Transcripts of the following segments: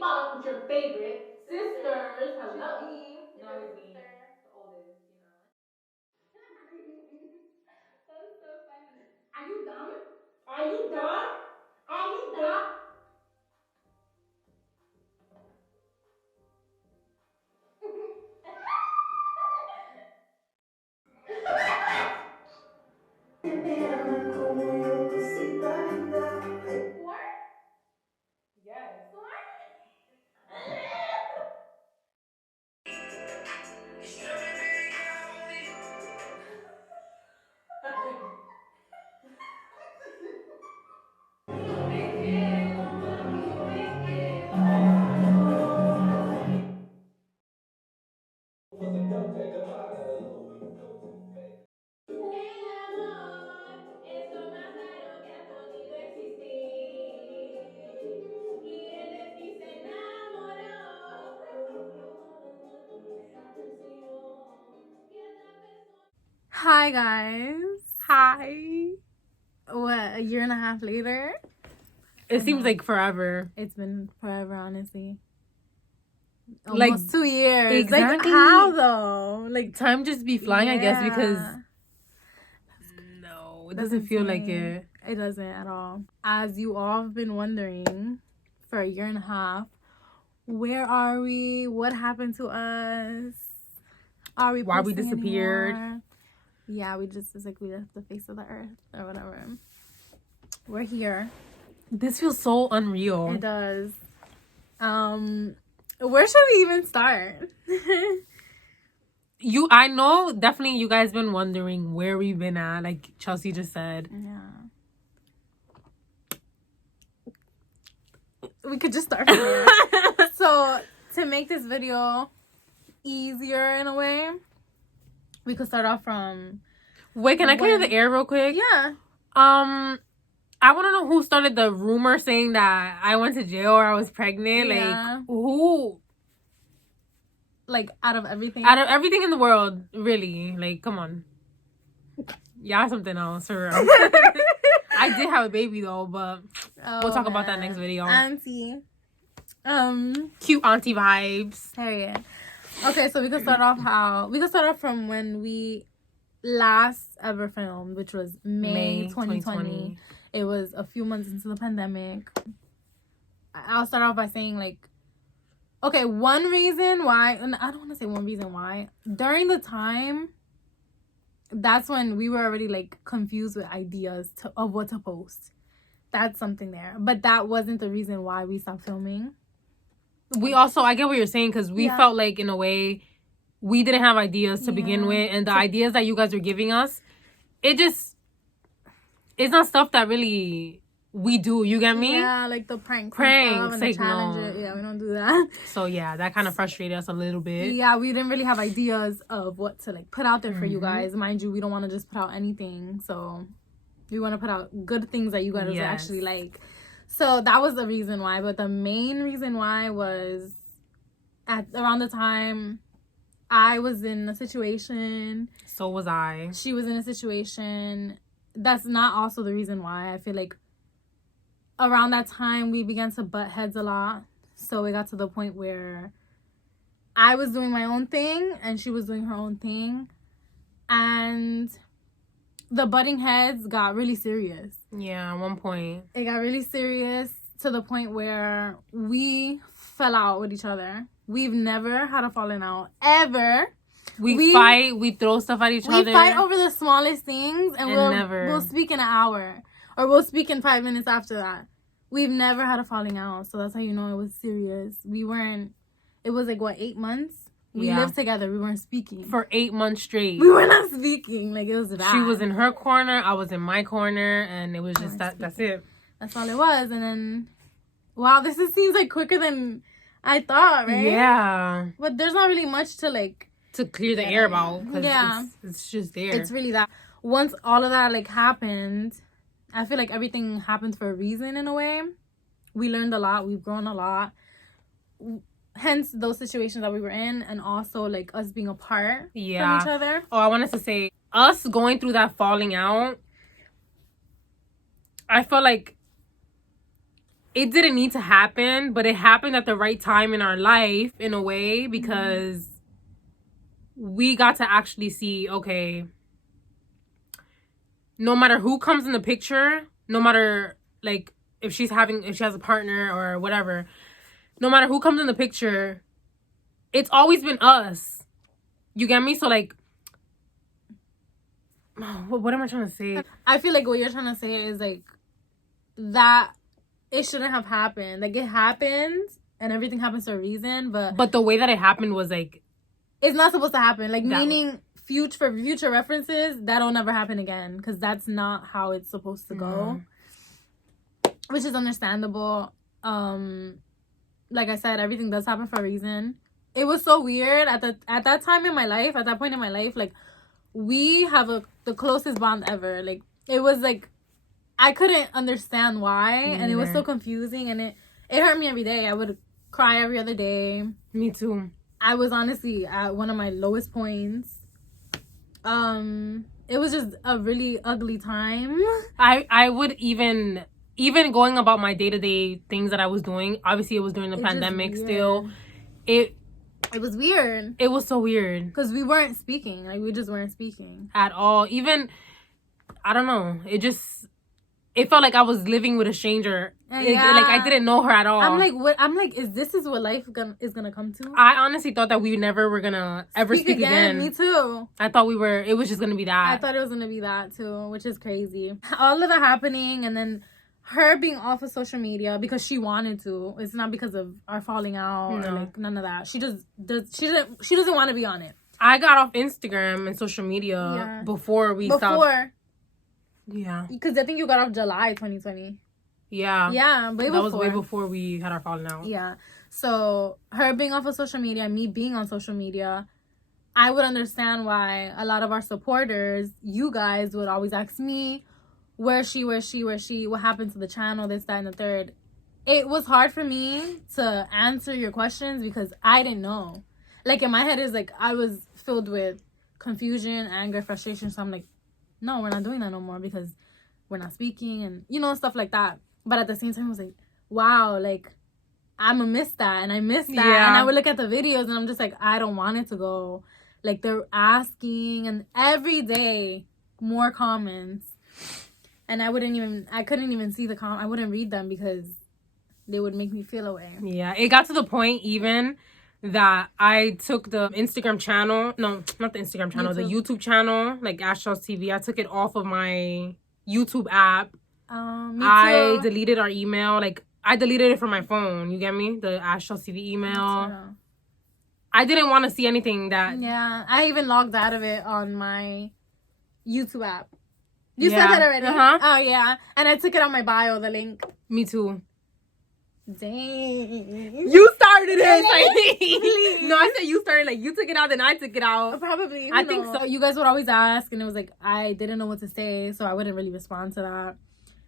Mom was your favorite. Sisters. Hello. Choose me. No, it's me. Sister. The oldest, you know. That's so funny. Are you dumb? Are you dumb? Are you dumb? Four? Yes. Four? Hi guys. Hi. What, a year and a half later? It seems like forever. It's been forever, honestly. Like, Almost 2 years. exactly. Like, how though? Like, Time just be flying, I guess, because yeah. no, it That's doesn't feel like insane. it. It doesn't at all. As you all have been wondering for a year and a half, where are we? What happened to us? Are we Why we posting disappeared? anymore? Yeah, it's like we left the face of the earth or whatever. We're here. This feels so unreal. It does. Where should we even start? I know definitely you guys been wondering where we've been at, like Chelsea just said. Yeah. We could just start from there. So, to make this video easier in a way, we could start off from... Wait, can I clear the air real quick? Yeah. I want to know who started the rumor saying that I went to jail or I was pregnant. Yeah. Like, who? Like, out of everything. Out of everything in the world, really. Like, come on. Y'all something else, for real. I did have a baby, though, but we'll talk about that next video. Auntie. Cute auntie vibes. Period. Okay, so we could start off from when we last ever filmed, which was May 2020. It was a few months into the pandemic. I'll start off by saying, like, okay, one reason why, and I don't want to say one reason why, during the time, that's when we were already, like, confused with ideas of what to post. That's something there. But that wasn't the reason why we stopped filming. We also, I get what you're saying, because we felt like, in a way, we didn't have ideas to begin with. And the ideas that you guys were giving us, it's not stuff that really we do. You get me? Yeah, like the pranks and like, the challenges. No. Yeah, we don't do that. So, yeah, that kind of frustrated us a little bit. Yeah, we didn't really have ideas of what to, like, put out there for you guys. Mind you, we don't want to just put out anything. So, we want to put out good things that you guys actually like. So, that was the reason why. But the main reason why was around the time I was in a situation. So was I. She was in a situation. That's not also the reason why. I feel like around that time we began to butt heads a lot. So it got to the point where I was doing my own thing and she was doing her own thing. And the butting heads got really serious. Yeah, at one point. It got really serious to the point where we fell out with each other. We've never had a falling out, ever. We fight, we throw stuff at each other. We fight over the smallest things and we'll speak in an hour. Or we'll speak in 5 minutes after that. We've never had a falling out. So that's how you know it was serious. It was like, what, 8 months? We lived together. We weren't speaking. For 8 months straight. We were not speaking. Like, it was bad. She was in her corner. I was in my corner. And it was just that's it. That's all it was. And then, wow, this seems like quicker than I thought, right? Yeah. But there's not really much to, like... to clear the air about. Yeah. It's just there. It's really that. Once all of that, like, happened, I feel like everything happens for a reason in a way. We learned a lot. We've grown a lot. Hence, those situations that we were in, and also, like, us being apart from each other. Oh, I wanted to say, us going through that falling out, I felt like it didn't need to happen, but it happened at the right time in our life in a way, because we got to actually see, okay, no matter who comes in the picture, no matter like if she has a partner or whatever, no matter who comes in the picture, it's always been us. You get me? So like, what am I trying to say? I feel like what you're trying to say is like that it shouldn't have happened. Like, it happened and everything happens for a reason, but the way that it happened was like, it's not supposed to happen. Like, meaning was... future references, that'll never happen again, because that's not how it's supposed to go. Which is understandable. Like I said, everything does happen for a reason. It was so weird at that time in my life, at that point in my life, like, we have the closest bond ever. Like, it was like, I couldn't understand why, and it was so confusing, and it hurt me every day. I would cry every other day. Me too. I was honestly at one of my lowest points. It was just a really ugly time. I would even going about my day-to-day things that I was doing. Obviously, it was during the pandemic still. It was weird. It was so weird. Because we weren't speaking. Like, we just weren't speaking. At all. Even, I don't know. It felt like I was living with a stranger. Like, I didn't know her at all. I'm like, what? I'm like, is what life is gonna come to? I honestly thought that we never were gonna ever speak again. Me too. I thought it was just gonna be that. I thought it was gonna be that too, which is crazy. All of that happening, and then her being off of social media because she wanted to. It's not because of our falling out or like none of that. She doesn't want to be on it. I got off Instagram and social media before we stopped. Yeah. Because I think you got off July 2020. Yeah. Yeah, that was way before we had our falling out. Yeah. So, her being off of social media, me being on social media, I would understand why a lot of our supporters, you guys, would always ask me, where she, what happened to the channel, this, that, and the third. It was hard for me to answer your questions because I didn't know. Like, in my head, is like, I was filled with confusion, anger, frustration. So I'm like, no, we're not doing that no more because we're not speaking and, stuff like that. But at the same time, I was like, wow, like, I'm going to miss that. And I miss that. Yeah. And I would look at the videos and I'm just like, I don't want it to go. Like, they're asking, and every day, more comments. And I couldn't even see the I wouldn't read them because they would make me feel away. Yeah, it got to the point even that I took the Instagram channel. No, not the Instagram channel. The YouTube channel, like Ash Charles TV. I took it off of my YouTube app. Me too. I deleted our email. Like, I deleted it from my phone. You get me? The Ash Charles TV email. I didn't want to see anything that... Yeah, I even logged out of it on my YouTube app. You said that already? Uh-huh. Oh, yeah. And I took it on my bio, the link. Me too. Dang. You started it. No, I said you started. Like, you took it out, then I took it out. Probably. I think so. You guys would always ask, and it was like, I didn't know what to say, so I wouldn't really respond to that.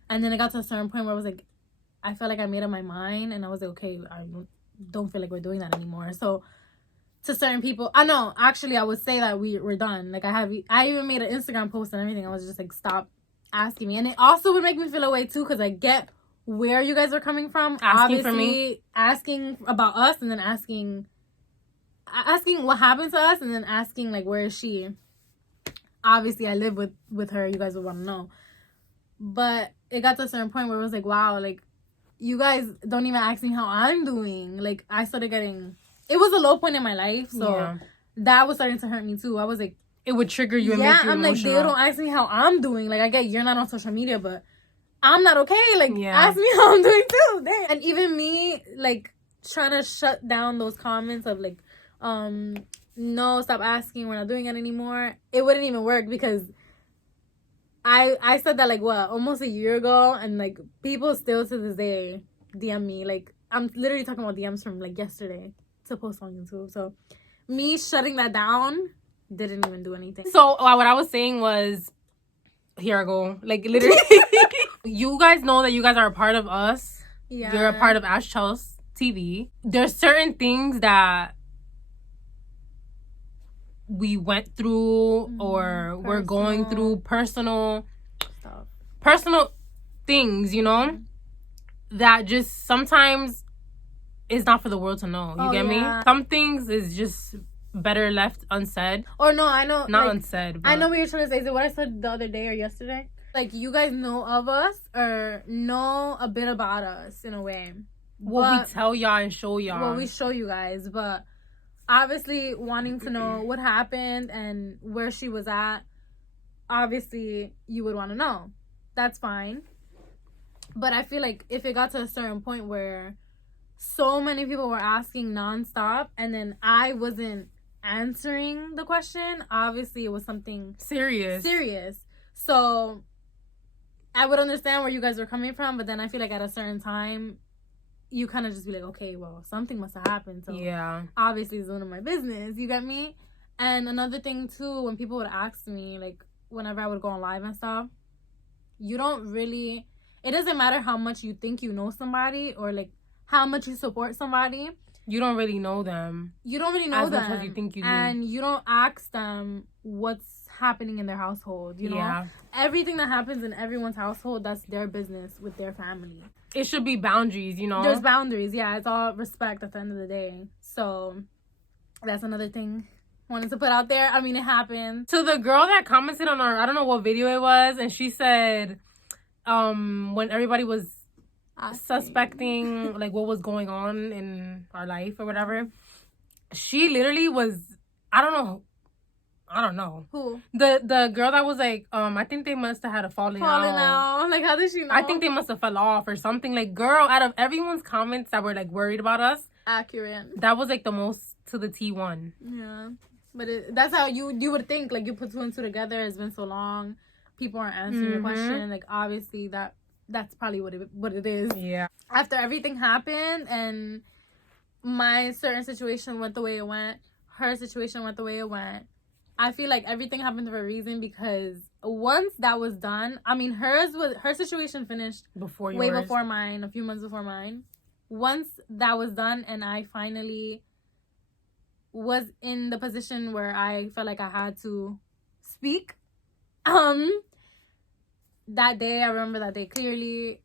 And then it got to a certain point where I was like, I felt like I made up my mind, and I was like, okay, I don't feel like we're doing that anymore. So... to certain people, I would say that we're done. Like, I even made an Instagram post and everything. I was just like, stop asking me. And it also would make me feel away too, because I get where you guys are coming from. Asking for me. Asking about us, and then asking what happened to us, and then asking, like, where is she? Obviously, I live with her. You guys would want to know. But it got to a certain point where it was like, wow, like, you guys don't even ask me how I'm doing. Like, I started getting... It was a low point in my life, so that was starting to hurt me too. I was like, it would trigger you and make you emotional. I'm like, they don't ask me how I'm doing. Like, I get you're not on social media, but I'm not okay. Like, ask me how I'm doing too. Damn. And even me, like, trying to shut down those comments of like, no, stop asking, we're not doing it anymore. It wouldn't even work because I said that like almost a year ago, and like people still to this day DM me. Like, I'm literally talking about DMs from like yesterday to post on YouTube. So me shutting that down didn't even do anything. So what I was saying was, here I go, like, literally you guys know that you guys are a part of us. You're a part of Ash Charles TV. There's certain things that we went through or we're going through, personal things, that just sometimes is not for the world to know. You get me? Some things is just better left unsaid. Or no, I know. Not like, unsaid. But I know what you're trying to say. Is it what I said the other day or yesterday? Like, you guys know of us or know a bit about us in a way. What we tell y'all and show y'all. What we show you guys. But obviously wanting to know what happened and where she was at, obviously you would want to know. That's fine. But I feel like if it got to a certain point where so many people were asking nonstop and then I wasn't answering the question, obviously it was something serious. So I would understand where you guys were coming from, but then I feel like at a certain time you kind of just be like, okay, well, something must have happened, so yeah, obviously it's none of my business. You get me? And another thing too, when people would ask me, like whenever I would go on live and stuff, you don't really, it doesn't matter how much you think you know somebody or like how much you support somebody, you don't really know them. You don't really know them as much as you think you do. And you don't ask them what's happening in their household, you know? Everything that happens in everyone's household, that's their business with their family. It should be boundaries, you know? There's boundaries, yeah. It's all respect at the end of the day. So that's another thing I wanted to put out there. I mean, it happened. So the girl that commented on our, I don't know what video it was, and she said when everybody was suspecting like what was going on in our life or whatever, she literally was, I don't know who, the girl that was like I think they must have had a falling out. Like, how did she know? I think they must have fell off or something. Like, girl, out of everyone's comments that were like worried about us, accurate, that was like the most to the T one. Yeah, but that's how you would think. Like, you put two and two together. It's been so long, people aren't answering your question. Like, obviously that's probably what it is. Yeah. After everything happened and my certain situation went the way it went, her situation went the way it went, I feel like everything happened for a reason, because once that was done, I mean, her situation finished way before mine, a few months before mine. Once that was done and I finally was in the position where I felt like I had to speak, that day, I remember that day clearly,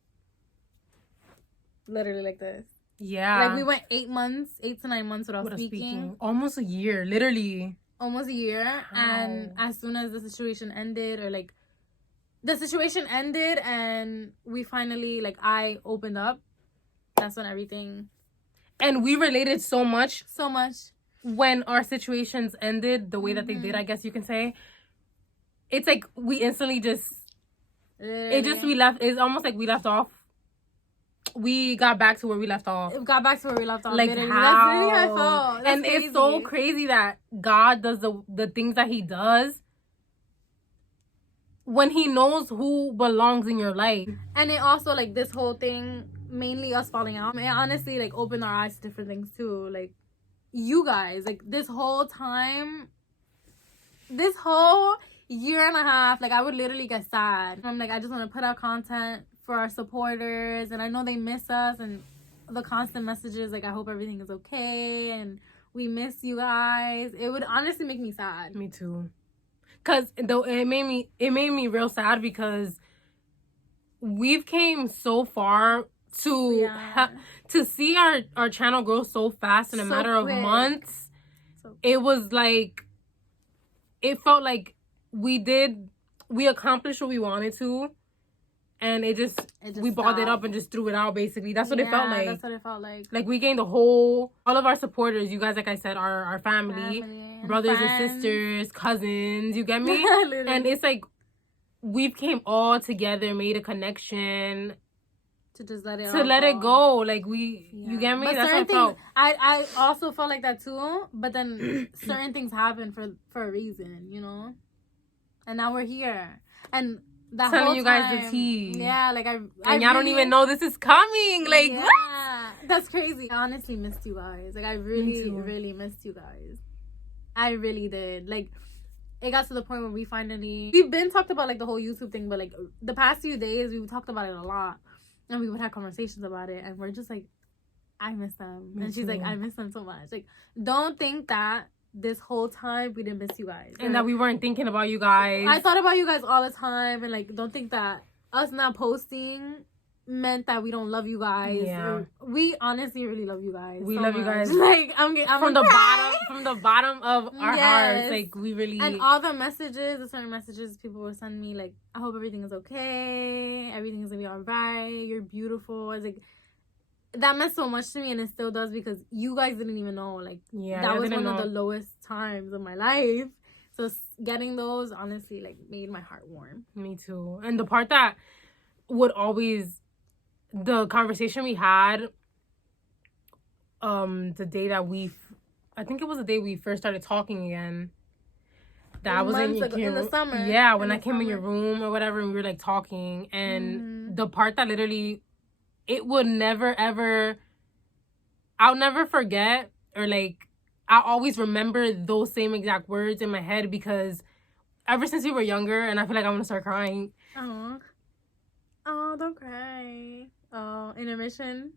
literally like this. Yeah. Like, we went 8 to 9 months without speaking. Almost a year, literally. Almost a year. How? And as soon as the situation ended, or like, the situation ended and we finally, like, I opened up, that's when everything... And we related so much. When our situations ended the way that they did, I guess you can say. It's like we instantly just... It's almost like we left off. We got back to where we left off. It got back to where we left off. Like, literally. how? That's really how I felt. And crazy. It's so crazy that God does the things that he does when he knows who belongs in your life. And it also, like, this whole thing, mainly us falling out, it honestly, like, opened our eyes to different things too. Like, you guys, like, this whole time, this whole year and a half, like, I would literally get sad. I'm like, I just want to put out content for our supporters, and I know they miss us, and the constant messages, like, I hope everything is okay, and we miss you guys. It would honestly make me sad. Me too. Cause though it made me real sad, because we've came so far to see our channel grow so fast in a matter of months. It was like, it felt like we accomplished what we wanted to, and it just we balled it up and just threw it out, basically. That's what it felt like. That's what it felt like. Like, we gained all of our supporters. You guys, like I said, are our family brothers and sisters, cousins, you get me? And it's like we've came all together, made a connection to just let it go. Like, you get me? But that's what it felt. I also felt like that too, but then certain things happen for a reason, you know? And now we're here. And that telling whole you time, guys the tea. Yeah, like, and y'all don't even know this is coming. Like, yeah, what? That's crazy. I honestly missed you guys. Like, I really, really missed you guys. I really did. Like, it got to the point where we've been talked about, like, the whole YouTube thing, but, like, the past few days, we talked about it a lot. And we would have conversations about it. And we're just like, I miss them. And she's like, I miss them so much. Like, don't think that this whole time we didn't miss you guys. And that we weren't thinking about you guys. I thought about you guys all the time. And, like, don't think that us not posting meant that we don't love you guys. Yeah. We honestly really love you guys. We so love you much. guys. Like I'm from the bottom of our hearts. Like we really. And all the certain messages people will send me, like, I hope everything is okay. Everything is gonna be alright. You're beautiful. It's like that meant so much to me, and it still does, because you guys didn't even know. Like, that was one of the lowest times of my life. So getting those, honestly, like, made my heart warm. Me too. And the part that would always, the conversation we had, the day that I think it was the day we first started talking again. That was in the summer. Yeah, when I came in your room or whatever, and we were like talking, and the part that literally, it would never ever, I'll never forget, or like, I always remember those same exact words in my head, because ever since we were younger, and I feel like I'm gonna start crying. Oh, don't cry. Oh, intermission.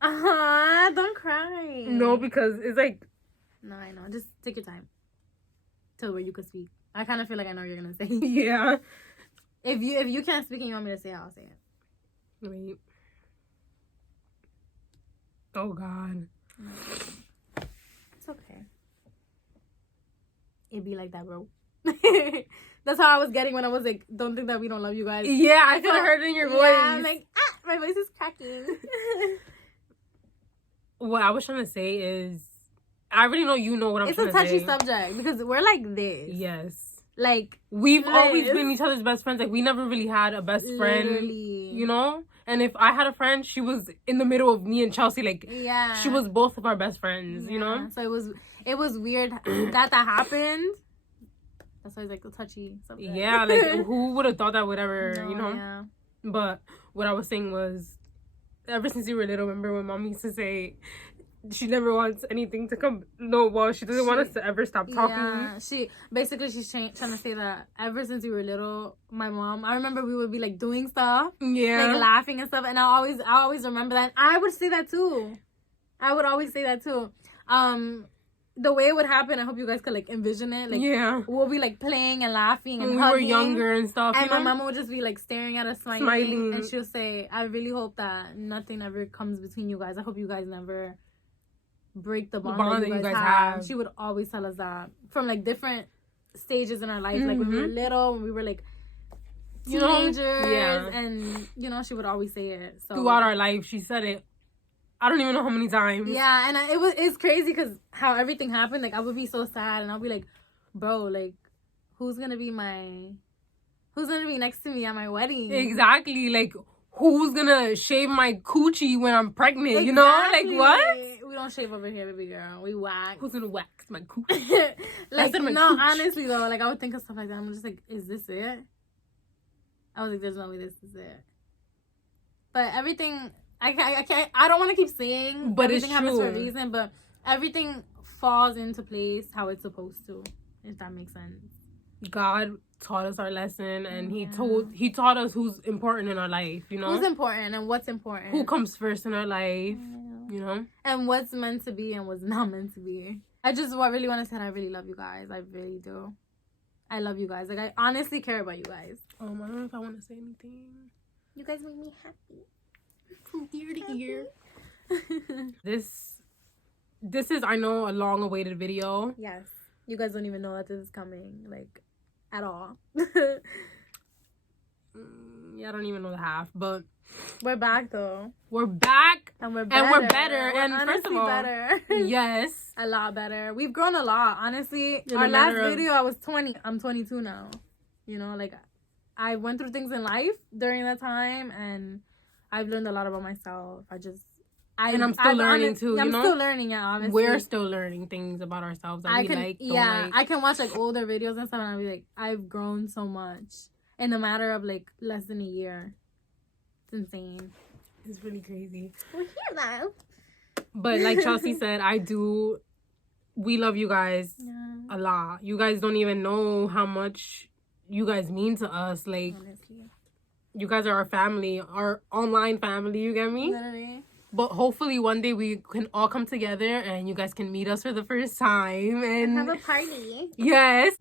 Don't cry. No, because it's like. No, I know. Just take your time. Till where you can speak. I kind of feel like I know what you're gonna say. Yeah. If you can't speak and you want me to say it, I'll say it. Wait. Oh God. It's okay. It'd be like that, bro. That's how I was getting when I was like, don't think that we don't love you guys. Yeah, I could have heard it in your voice. Yeah, I'm like, my voice is cracking. What I was trying to say is, I already know you know what I'm trying to say. It's a touchy subject, because we're like this. Yes. Like, we've always been each other's best friends. Like, we never really had a best friend. Literally. You know? And if I had a friend, she was in the middle of me and Chelsea. Like, yeah, she was both of our best friends, you know? So it was weird that happened. That's why it's like a touchy subject. Yeah, like, who would have thought that would ever, you know? Yeah. But what I was saying was, ever since you were little, remember when Mom used to say she never wants anything to come. No, well, she doesn't want us to ever stop talking. Yeah, she's trying to say that ever since we were little, my mom, I remember we would be like doing stuff, like laughing and stuff, and I always remember that. I would say that too. I would always say that too. The way it would happen, I hope you guys could like envision it. Like, we'll be like playing and laughing and when hugging. We were younger and stuff. And my mama would just be like staring at us, smiling, and she'll say, "I really hope that nothing ever comes between you guys. I hope you guys never break the bond that you guys have." She would always tell us that from like different stages in our life, like when we were little, when we were like teenagers, and she would always say it. So throughout our life, she said it. I don't even know how many times. Yeah, and it's crazy because how everything happened. Like, I would be so sad, and I'll be like, bro, like, who's gonna be next to me at my wedding? Exactly. Like, who's gonna shave my coochie when I'm pregnant? Exactly. You know, like, what? We don't shave over here, baby girl. We wax. Who's gonna wax my coochie? Like, no, honestly though, like, I would think of stuff like that. I'm just like, is this it? I was like, there's no way this is it. But everything. I can't. I don't want to keep saying, but everything happens for a reason. But everything falls into place how it's supposed to, if that makes sense. God taught us our lesson, and He taught us who's important in our life. You know, who's important and what's important. Who comes first in our life. You know, and what's meant to be and what's not meant to be. I really want to say, I really love you guys. I really do. I love you guys. Like, I honestly care about you guys. I don't know if I want to say anything. You guys make me happy. From ear to ear. This is, I know, a long awaited video. Yes. You guys don't even know that this is coming, like, at all. Yeah, I don't even know the half, but we're back though. We're back and we're better. And first of all, better. Yes. A lot better. We've grown a lot, honestly. Our last video, I was 20. I'm 22 now. You know, like, I went through things in life during that time, and I've learned a lot about myself. I'm still learning too. I'm still learning, yeah, obviously. We're still learning things about ourselves that we like, don't like. I can watch like older videos and stuff, and I'll be like, I've grown so much in a matter of like less than a year. It's insane. It's really crazy. We're here now. But like Chelsea said, we love you guys a lot. You guys don't even know how much you guys mean to us. Like, honestly. You guys are our family, our online family, you get me? Literally. But hopefully one day we can all come together and you guys can meet us for the first time. And have a party. Yes.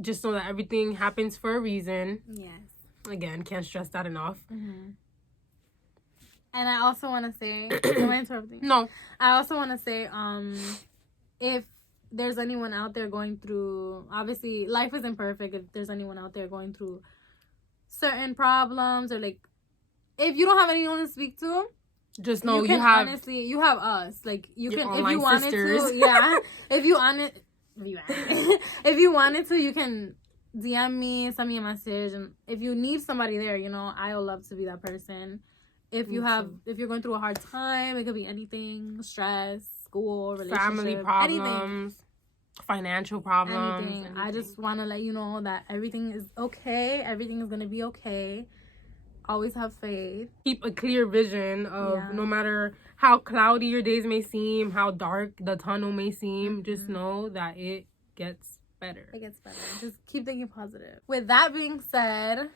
Just know that everything happens for a reason. Yes. Again, can't stress that enough. And I also want to say, am I interrupting? No. I also want to say, if there's anyone out there going through, obviously life isn't perfect. If there's anyone out there going through certain problems, or like, if you don't have anyone to speak to, just know you have us. Like, you can, if you wanted sisters. to, yeah. if you wanted to, you can DM me, send me a message, and if you need somebody there, you know, I would love to be that person. If you're going through a hard time, it could be anything, stress, school, relationship, family problems, anything. financial problems. Anything. I just want to let you know that everything is okay. Everything is going to be okay. Always have faith. Keep a clear vision of no matter how cloudy your days may seem, how dark the tunnel may seem, just know that it gets better. It gets better. Just keep thinking positive. With that being said,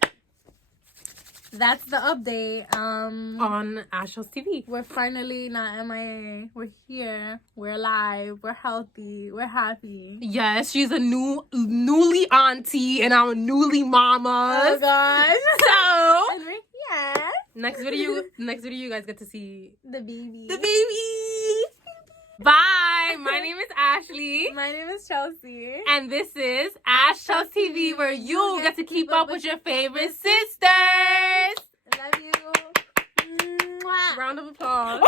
that's the update. On Ashell's TV. We're finally not MIA. We're here. We're alive. We're healthy. We're happy. Yes, she's a newly auntie and I'm a newly mama. Oh gosh. So And we're here. next video you guys get to see The baby. the baby. Bye. My name is Ashley. My name is Chelsea. And this is Ashell's TV, where you get to keep up with your favorite sisters. Love you. Mwah. Round of applause.